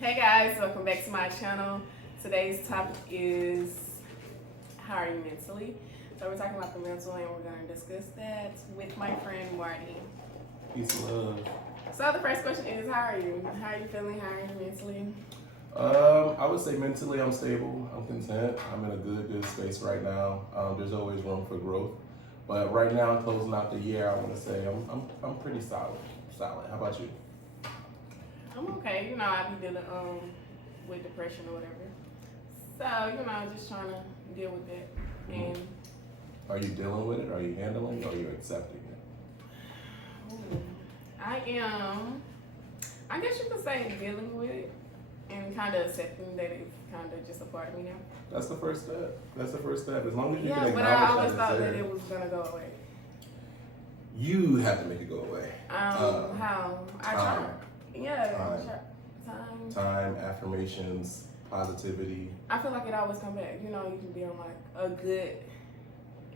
Hey guys, welcome back to my channel. Today's topic is how are you mentally? So we're talking about the mental and we're going to discuss that with my friend Marty. Peace and love. So the first question is how are you? How are you feeling? How are you mentally? I would say mentally I'm stable. I'm content. I'm in a good space right now. There's always room for growth, but right now, closing out the year, I want to say I'm pretty solid. Solid. How about you? I'm okay. You know, I be dealing with depression or whatever. So, you know, just trying to deal with it. And Are you dealing with it? Are you handling it? Or are you accepting it? I am, I guess you could say dealing with it and kind of accepting that it's kind of just a part of me now. That's the first step. That's the first step. As long as you can Yeah, acknowledge but I always that thought it's that there, it was going to go away. you have to make it go away. How? I Time. try. Yeah, Time. time. Time, affirmations, positivity. I feel like it always come back. You know, you can be on like a good,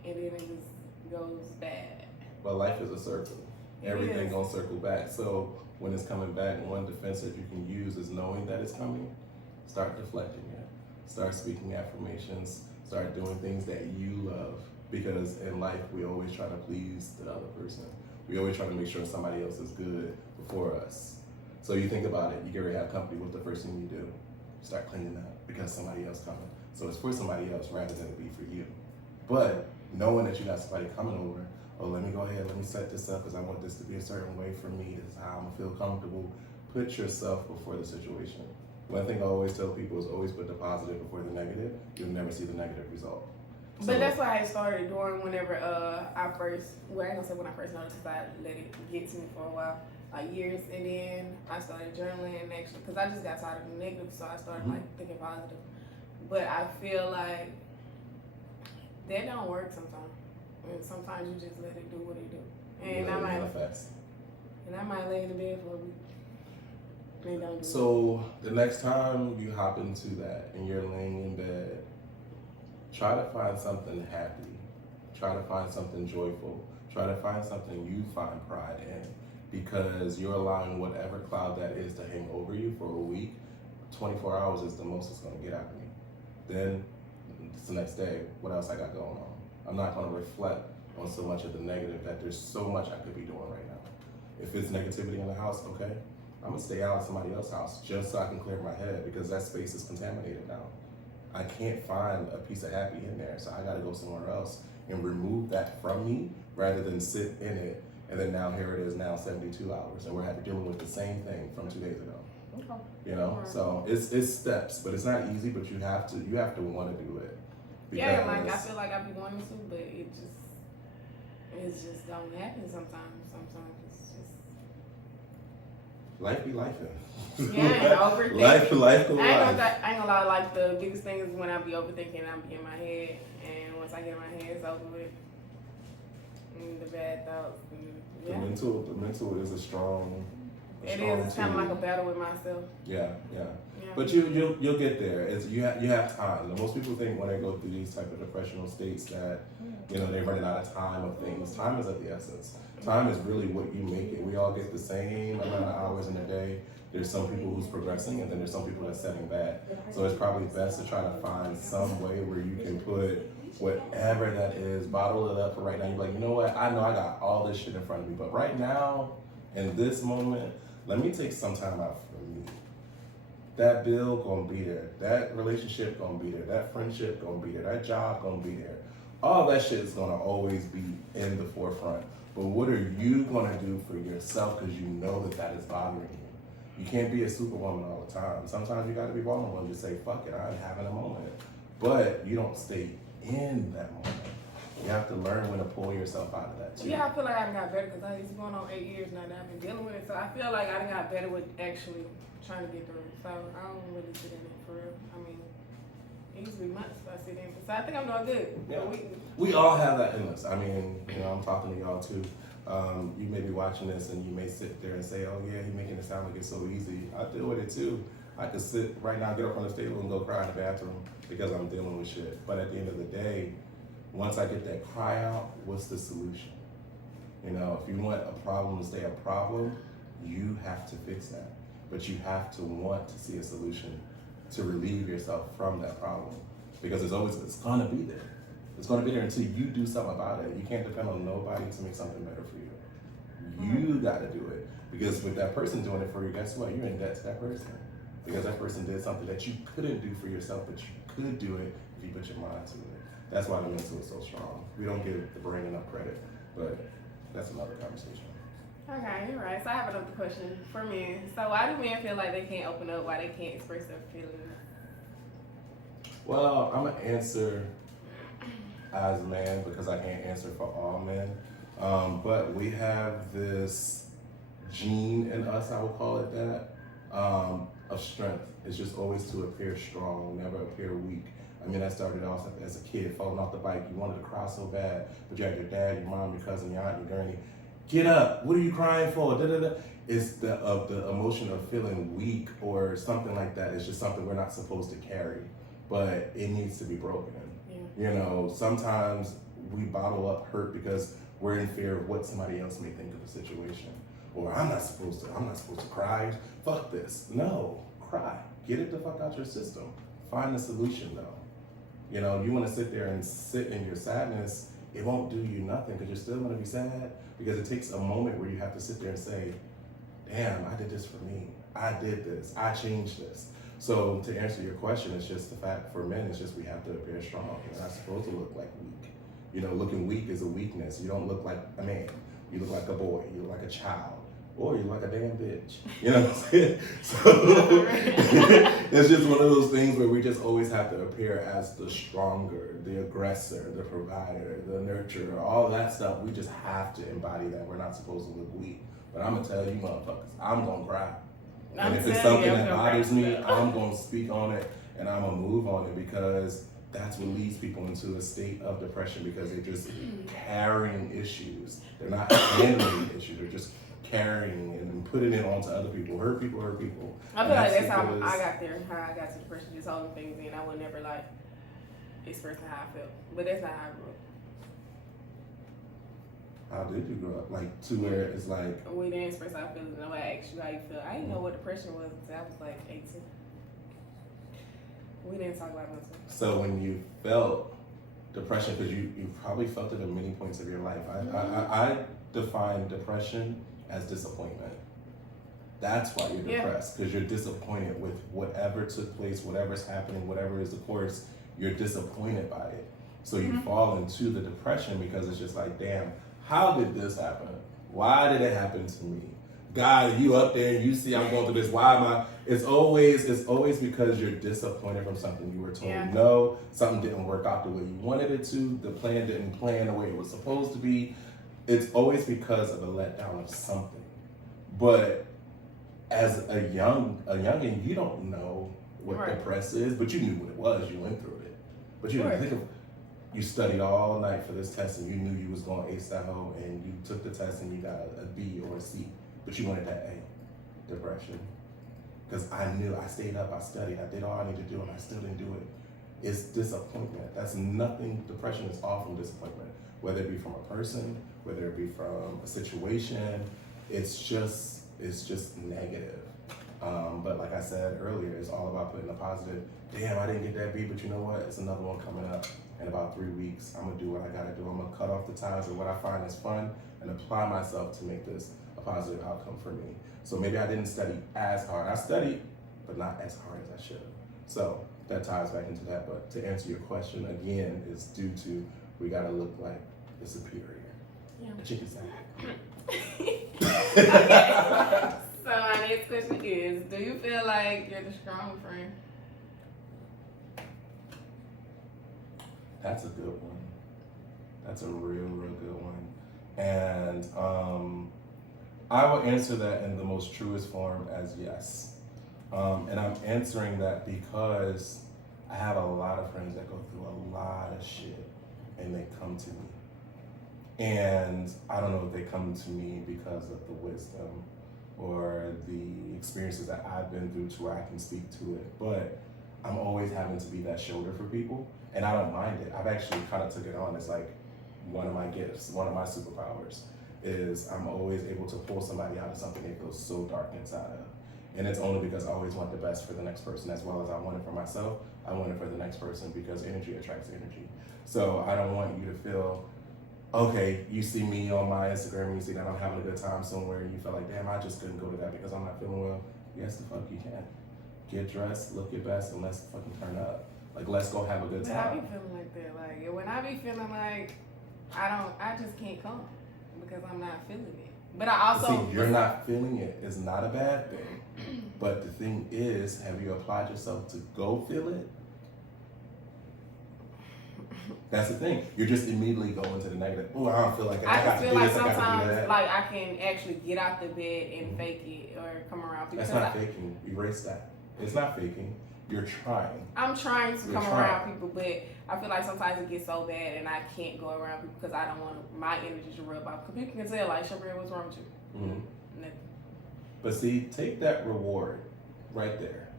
and then it just goes bad. But life is a circle. It Everything is. gonna circle back. So when it's coming back, one defense that you can use is knowing that it's coming. Start deflecting it. Start speaking affirmations. Start doing things that you love. Because in life, we always try to please the other person. We always try to make sure somebody else is good before us. So you think about it, you get ready to have company, what's the first thing you do? Start cleaning up because somebody else coming. So it's for somebody else rather than it be for you. But knowing that you got somebody coming over, oh, let me go ahead, let me set this up because I want this to be a certain way for me. This is how I'm gonna feel comfortable. Put yourself before the situation. One thing I always tell people is always put the positive before the negative. You'll never see the negative result. But that's what I started doing whenever I first, well, I ain't gonna say when I first noticed because I let it get to me for a while, like years, and then I started journaling and actually, because I just got tired of the negative, so I started like thinking positive. But I feel like that don't work sometimes. And sometimes you just let it do what it do. And I might manifest. lay in the bed for a week. And don't do it. So the next time you hop into that and you're laying in bed, try to find something happy. Try to find something joyful. Try to find something you find pride in, because you're allowing whatever cloud that is to hang over you for a week. 24 hours is the most it's going to get out of me. Then it's the next day. What else I got going on? I'm not going to reflect on so much of the negative that there's so much I could be doing right now. If it's negativity in the house, okay, I'm going to stay out of somebody else's house just so I can clear my head, because that space is contaminated now. I can't find a piece of happy in there, so I gotta go somewhere else and remove that from me rather than sit in it. And then now here it is now 72 hours, and we're dealing with the same thing from 2 days ago. Okay. You know, so it's steps, but it's not easy. But you have to want to do it. Yeah, like I feel like I be wanting to, but it just don't happen sometimes. Sometimes it's just life be life. yeah, overthinking. life go I ain't life. I ain't gonna lie. Like the biggest thing is when I be overthinking, I be in my head, and once I get in my head, it's over with. And the bad thoughts. And, yeah. The mental is a strong. It is. It's kind of like a battle with myself. Yeah. Yeah. But you'll get there. It's you have time. And most people think when they go through these type of depressional states that they're running out of time of things. Time is of the essence. Time is really what you make it. We all get the same amount of hours in a day. There's some people who's progressing, and then there's some people that's setting back. So it's probably best to try to find some way where you can put whatever that is, bottle it up for right now. You're like, you know what? I know I got all this shit in front of me, but right now, in this moment, let me take some time out for me. That bill gonna be there. That relationship gonna be there. That friendship gonna be there. That job gonna be there. All that shit is gonna always be in the forefront. But what are you gonna do for yourself? Because you know that is bothering you. You can't be a superwoman all the time. Sometimes you gotta be vulnerable and just say, fuck it, I'm having a moment. But you don't stay in that moment. You have to learn when to pull yourself out of that too. Yeah, I feel like I got better because it's going on 8 years now that I've been dealing with it. So I feel like I got better with actually trying to get through it. So I don't really sit in it for real. I mean, it used to be months I sit in. So I think I'm doing good. Yeah. We all have that in us. I mean, I'm talking to y'all too. You may be watching this and you may sit there and say, oh yeah, he's making it sound like it's so easy. I deal with it too. I could sit right now, get up on the table and go cry in the bathroom because I'm dealing with shit. But at the end of the day, once I get that cry out, what's the solution? If you want a problem to stay a problem, you have to fix that. but you have to want to see a solution to relieve yourself from that problem, because it's gonna be there. It's gonna be there until you do something about it. You can't depend on nobody to make something better for you. You gotta do it, because with that person doing it for you, guess what? You're in debt to that person, because that person did something that you couldn't do for yourself, but you could do it if you put your mind to it. That's why the mental is so strong. We don't give the brain enough credit, but that's another conversation. Okay, you're right. So I have another question for men. So why do men feel like they can't open up? Why they can't express their feelings? Well, I'm gonna answer as a man because I can't answer for all men. But we have this gene in us, I would call it that, of strength. It's just always to appear strong, never appear weak. I mean, I started off as a kid, falling off the bike. You wanted to cry so bad, but you had your dad, your mom, your cousin, your aunt, your granny. Get up! What are you crying for? Da, da, da. It's the emotion of feeling weak or something like that. It's just something we're not supposed to carry, but it needs to be broken. Yeah. You know, sometimes we bottle up hurt because we're in fear of what somebody else may think of the situation. Or I'm not supposed to cry. Fuck this. No, cry. Get it the fuck out your system. Find a solution though. You know, you want to sit there and sit in your sadness, it won't do you nothing because you're still going to be sad, because it takes a moment where you have to sit there and say, damn, I did this for me. I did this. I changed this. So to answer your question, it's just the fact for men, it's just we have to appear strong. You're not supposed to look like weak. You know, looking weak is a weakness. You don't look like a man. You look like a boy. You look like a child. Or you look like a damn bitch. You know what I'm saying? So it's just one of those things where we just always have to appear as the stronger, the aggressor, the provider, the nurturer, all that stuff. We just have to embody that. We're not supposed to look weak. But I'm gonna tell you motherfuckers, I'm gonna cry. And if it's something that bothers me, I'm gonna speak on it and I'm gonna move on it, because that's what leads people into a state of depression, because they're just carrying issues. They're not handling the issue, they're just carrying and putting it onto other people. Hurt people hurt people. I feel like that's how I got there, how I got to depression, just holding things in. I would never like express how I felt. But that's not how I grew up. How did you grow up? Like to where it's like we didn't express our feelings. Nobody asked you how you feel. I didn't know what depression was until I was like 18. We didn't talk about mental. So when you felt depression, because you probably felt it at many points of your life. I define depression as disappointment. That's why you're depressed, because you're disappointed with whatever took place, whatever's happening, whatever is the course, you're disappointed by it. So you fall into the depression because it's just like, damn, how did this happen? Why did it happen to me? God, you up there and you see I'm going through this. Why am I? It's always because you're disappointed from something you were told no, something didn't work out the way you wanted it to, the plan didn't plan the way it was supposed to be. It's always because of a letdown of something. But as a youngin', you don't know what depress is, but you knew what it was. You went through it. But you didn't think of. You studied all night for this test and you knew you was going to ace that hoe, and you took the test and you got a B or a C, but you wanted that A. Depression. Because I knew, I stayed up, I studied, I did all I needed to do, and I still didn't do it. It's disappointment. That's nothing. Depression is all from disappointment, whether it be from a person, whether it be from a situation. It's just negative. But like I said earlier, it's all about putting a positive. Damn, I didn't get that B, but you know what? It's another one coming up in about 3 weeks. I'm gonna do what I gotta do. I'm gonna cut off the ties of what I find is fun and apply myself to make this a positive outcome for me. So maybe I didn't study as hard. I studied, but not as hard as I should have. So that ties back into that. But to answer your question again, is due to we gotta look like the superior. Yeah. The chicken side. Okay. So my next question is, do you feel like you're the strong friend? That's a good one. That's a real good one. And I will answer that in the most truest form as yes. And I'm answering that because I have a lot of friends that go through a lot of shit and they come to me. And I don't know if they come to me because of the wisdom or the experiences that I've been through to where I can speak to it, but I'm always having to be that shoulder for people, and I don't mind it. I've actually kind of took it on as like one of my gifts, one of my superpowers, is I'm always able to pull somebody out of something they feel so dark inside of. And it's only because I always want the best for the next person as well as I want it for myself. I want it for the next person because energy attracts energy. So I don't want you to feel, okay, you see me on my Instagram and you see that I'm having a good time somewhere and you feel like, damn, I just couldn't go to that because I'm not feeling well. Yes, the fuck you can. Get dressed, look your best, and let's fucking turn up. Like, let's go have a good time. I be feeling like that. Like, when I be feeling like I just can't come because I'm not feeling it. But I also see, you're not feeling it is not a bad thing. But the thing is, have you applied yourself to go feel it? That's the thing. You're just immediately going to the negative. Oh, I don't feel like it. I just feel like this, sometimes like I can actually get out the bed and fake it or come around people. That's not faking. Erase that. It's not faking. You're trying. I'm trying to come around people, but I feel like sometimes it gets so bad and I can't go around people because I don't want my energy to rub off. Because people can tell, like, Shabria, what's wrong with you? Mm-hmm. Nothing. But see, take that reward right there.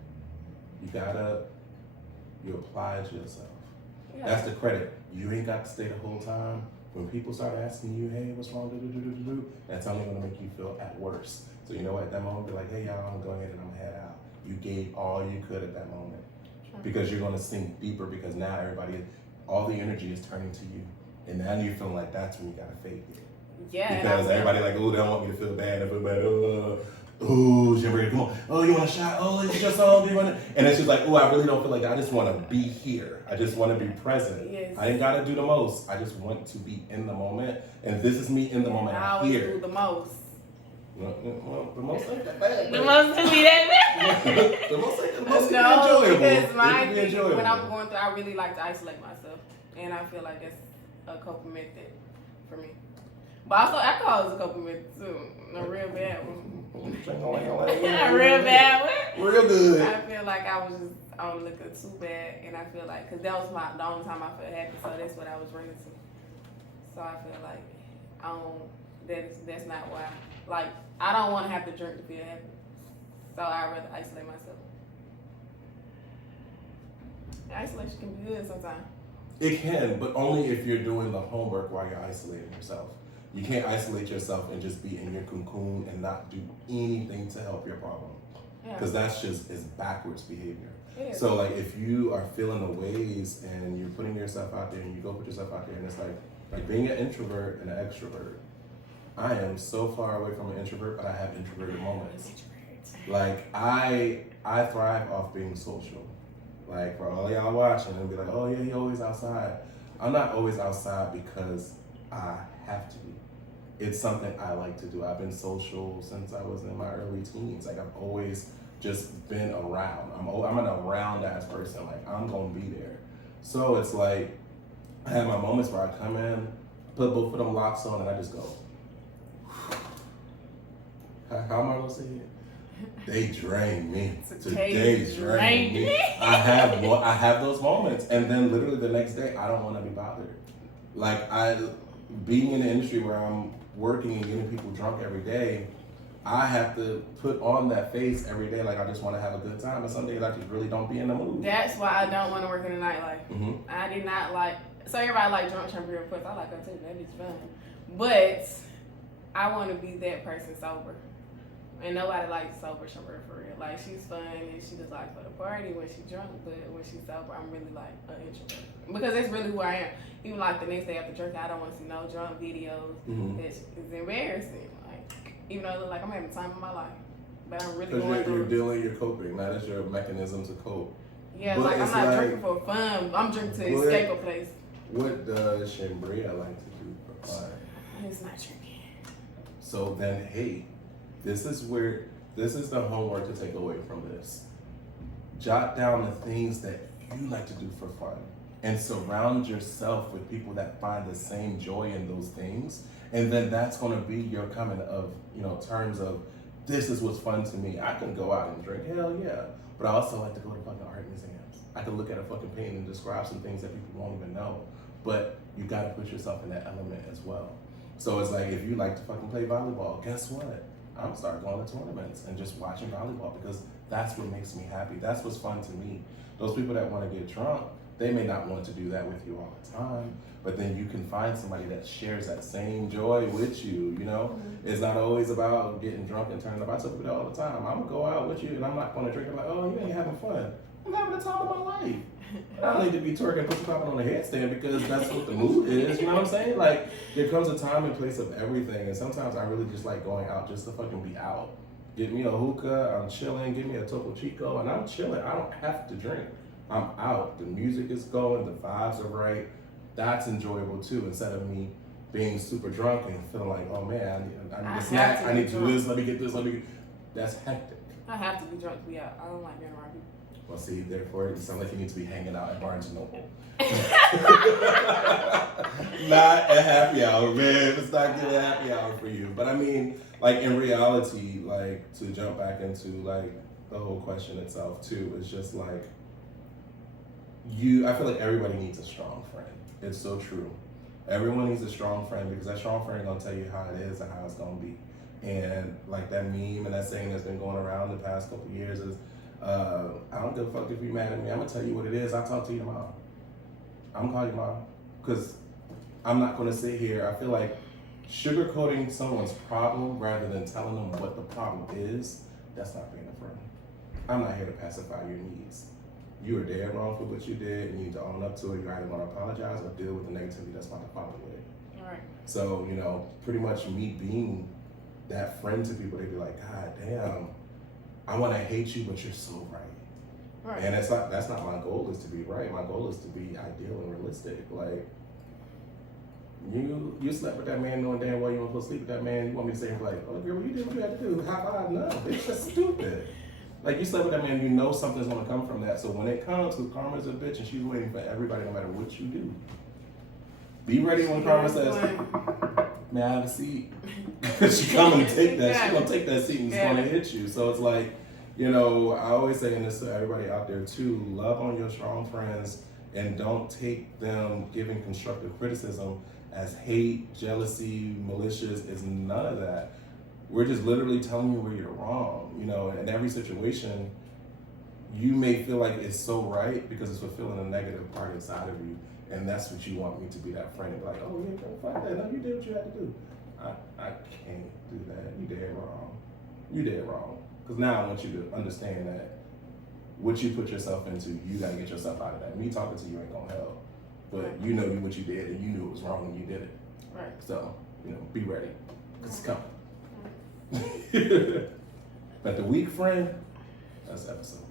You applied yourself. Yeah. That's the credit. You ain't got to stay the whole time. When people start asking you, hey, what's wrong? That's only going to make you feel at worse. So you know what? At that moment, be like, hey, y'all, I'm going to go ahead and I'm going to head out. You gave all you could at that moment. Because you're going to sink deeper because now all the energy is turning to you. And now you're feeling like that's when you got to fake it. Yeah. Because everybody like, oh, they don't want me to feel bad. I feel bad. Oh, Jimmy, come on. Oh, you want a shot? Oh, it's your song. And it's just like, oh, I really don't feel like that. I just want to be here. I just want to be present. Yes. I ain't got to do the most. I just want to be in the moment. And this is me in the moment. I always do the most. Well, the most ain't that bad. The most can be that bad. the most can be enjoyable. Because my thing, when I'm going through, I really like to isolate myself. And I feel like that's a coping method for me. But also, alcohol is a coping method too. A real bad one. A real bad one. Real good. I feel like I was just on liquor too bad. And I feel like, because that was the only time I felt happy. So that's what I was running to. So I feel like that's not why. Like, I don't want to have to drink to feel happy. So I'd rather isolate myself. Isolation can be good sometimes. It can, but only if you're doing the homework while you're isolating yourself. You can't isolate yourself and just be in your cocoon and not do anything to help your problem. Because that's just is backwards behavior. So like if you are feeling the ways and you're putting yourself out there and you go put yourself out there and it's like being an introvert and an extrovert. I am so far away from an introvert, but I have introverted moments. Like I thrive off being social. Like for all y'all watching and be like, oh yeah, he always outside. I'm not always outside because I have to be. It's something I like to do. I've been social since I was in my early teens. Like I've always just been around. I'm an around ass person. Like I'm gonna be there. So it's like I have my moments where I come in, put both of them locks on, and I just go. How am I gonna say it? They drain me. Today drain me. I have those moments, and then literally the next day, I don't want to be bothered. Like being in the industry where I'm working and getting people drunk every day, I have to put on that face every day. Like I just want to have a good time, and some days I just really don't be in the mood. That's why I don't want to work in the nightlife. Mm-hmm. I did not like. So everybody like drunk champion requests. I like her too. That is fun, but I want to be that person sober. And nobody likes sober Shabria for real. Like she's fun and she just like for the party when she's drunk, but when she's sober, I'm really like an introvert because that's really who I am. Even like the next day after drinking, I don't want to see no drunk videos. Mm-hmm. It's embarrassing. Like even though it look like I'm having the time of my life, but I'm really going through. You're coping. That is your mechanism to cope. Yeah, but like I'm not drinking for fun. I'm drinking to escape a place. What does Shabria like to do for fun? It's not drinking. So then, hey. This is the homework to take away from this. Jot down the things that you like to do for fun and surround yourself with people that find the same joy in those things. And then that's going to be your coming of, terms of this is what's fun to me. I can go out and drink, hell yeah. But I also like to go to fucking art museums. I can look at a fucking painting and describe some things that people won't even know. But you got to put yourself in that element as well. So it's like if you like to fucking play volleyball, guess what? I'm gonna start going to tournaments and just watching volleyball because that's what makes me happy. That's what's fun to me. Those people that want to get drunk, They may not want to do that with you all the time, but then you can find somebody that shares that same joy with you, you know? It's not always about getting drunk and turning up. I tell people that all the time. I'm gonna go out with you and I'm not gonna drink it like, oh, you ain't having fun. I'm having the time of my life. I don't need to be twerking, pussy popping on a headstand because that's what the mood is, you know what I'm saying? Like, there comes a time and place of everything, and sometimes I really just like going out just to fucking be out. Get me a hookah, I'm chilling, give me a Topo Chico, and I'm chilling. I don't have to drink. I'm out. The music is going, the vibes are right. That's enjoyable too, instead of me being super drunk and feeling like, oh man, I need a snack, I need to do this, let me get this, that's hectic. I have to be drunk to be out. I don't like being around people. Well, see, therefore, it sounds like you need to be hanging out at Barnes & Noble. Not a happy hour, man. It's not good happy hour for you. But I mean, like in reality, like to jump back into like the whole question itself too, is just like I feel like everybody needs a strong friend. It's so true. Everyone needs a strong friend because that strong friend gonna tell you how it is and how it's gonna be. And like that meme and that saying that's been going around the past couple of years is, I don't give a fuck if you're mad at me. I'm gonna tell you what it is. I'll talk to you tomorrow. I'm gonna call you tomorrow. Because I'm not gonna sit here. I feel like sugarcoating someone's problem rather than telling them what the problem is, that's not being a friend. I'm not here to pacify your needs. You are dead wrong for what you did. You need to own up to it. You're either gonna apologize or deal with the negativity that's about to follow with it. All right. So, you know, pretty much me being that friend to people, they be like, God damn, I want to hate you, but you're so right. Right. And that's not my goal is to be right. My goal is to be ideal and realistic. Like, you slept with that man knowing damn well you weren't supposed to sleep with that man. You want me to say, like, oh, girl, you did what you had to do. High five? No, it's just stupid. Like, you slept with that man, you know something's going to come from that. So when it comes, because Karma's a bitch and she's waiting for everybody no matter what you do. Be ready when Karma says, may I have a seat? She's coming to take that. She's going to take that seat and it's going to hit you. So it's like, you know, I always say this to everybody out there too, love on your strong friends and don't take them giving constructive criticism as hate, jealousy, malicious. It's none of that. We're just literally telling you where you're wrong. You know, in every situation, you may feel like it's so right because it's fulfilling a negative part inside of you. And that's what you want me to be, that friend and be like, oh yeah, don't fight that. No, you did what you had to do. I can't do that. You dead wrong. You dead wrong. Because now I want you to understand that what you put yourself into, you got to get yourself out of that. Me talking to you ain't going to help. But you know what you did and you knew it was wrong and you did it. Right. So, you know, be ready. Because it's coming. But the weak friend, that's episode.